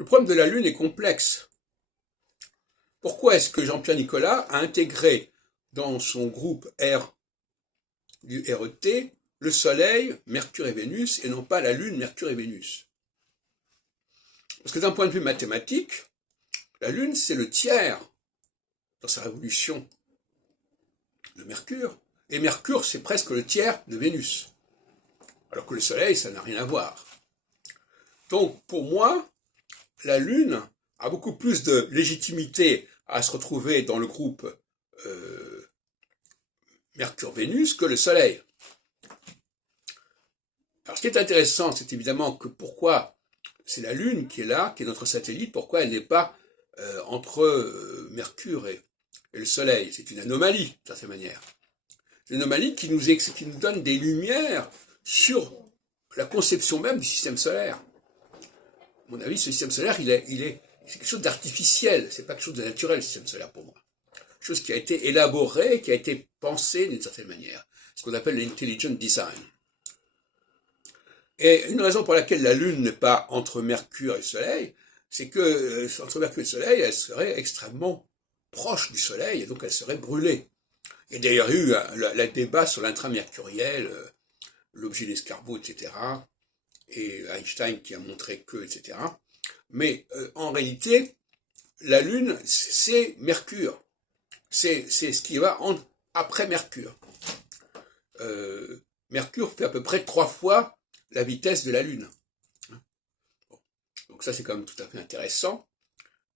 Le problème de la Lune est complexe. Pourquoi est-ce que Jean-Pierre Nicolas a intégré dans son groupe R du RET le Soleil, Mercure et Vénus, et non pas la Lune, Mercure et Vénus? Parce que d'un point de vue mathématique, la Lune, c'est le tiers dans sa révolution de Mercure, et Mercure, c'est presque le tiers de Vénus. Alors que le Soleil, ça n'a rien à voir. Donc, pour moi, la Lune a beaucoup plus de légitimité à se retrouver dans le groupe Mercure-Vénus que le Soleil. Alors, ce qui est intéressant, c'est évidemment que pourquoi c'est la Lune qui est là, qui est notre satellite, pourquoi elle n'est pas entre Mercure et le Soleil. C'est une anomalie, de certaine manière. C'est une anomalie qui nous donne des lumières sur la conception même du système solaire. À mon avis, ce système solaire, c'est quelque chose d'artificiel, c'est pas quelque chose de naturel, le système solaire pour moi. Quelque chose qui a été élaboré, qui a été pensé d'une certaine manière. Ce qu'on appelle l'intelligent design. Et une raison pour laquelle la Lune n'est pas entre Mercure et le Soleil, c'est que entre Mercure et le Soleil, elle serait extrêmement proche du Soleil, et donc elle serait brûlée. Il y a d'ailleurs eu le débat sur l'intramercuriel, l'objet d'escarbot, etc., et Einstein qui a montré que, etc. Mais en réalité, la Lune, c'est Mercure. C'est ce qui va après Mercure. Mercure fait à peu près 3 fois la vitesse de la Lune. Donc ça, c'est quand même tout à fait intéressant.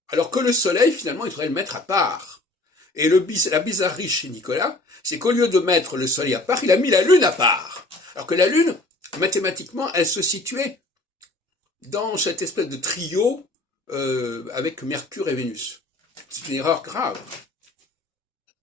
Alors que le Soleil, finalement, il faudrait le mettre à part. Et la bizarrerie chez Nicolas, c'est qu'au lieu de mettre le Soleil à part, il a mis la Lune à part. Alors que la Lune, mathématiquement, elle se situait dans cette espèce de trio avec Mercure et Vénus. C'est une erreur grave.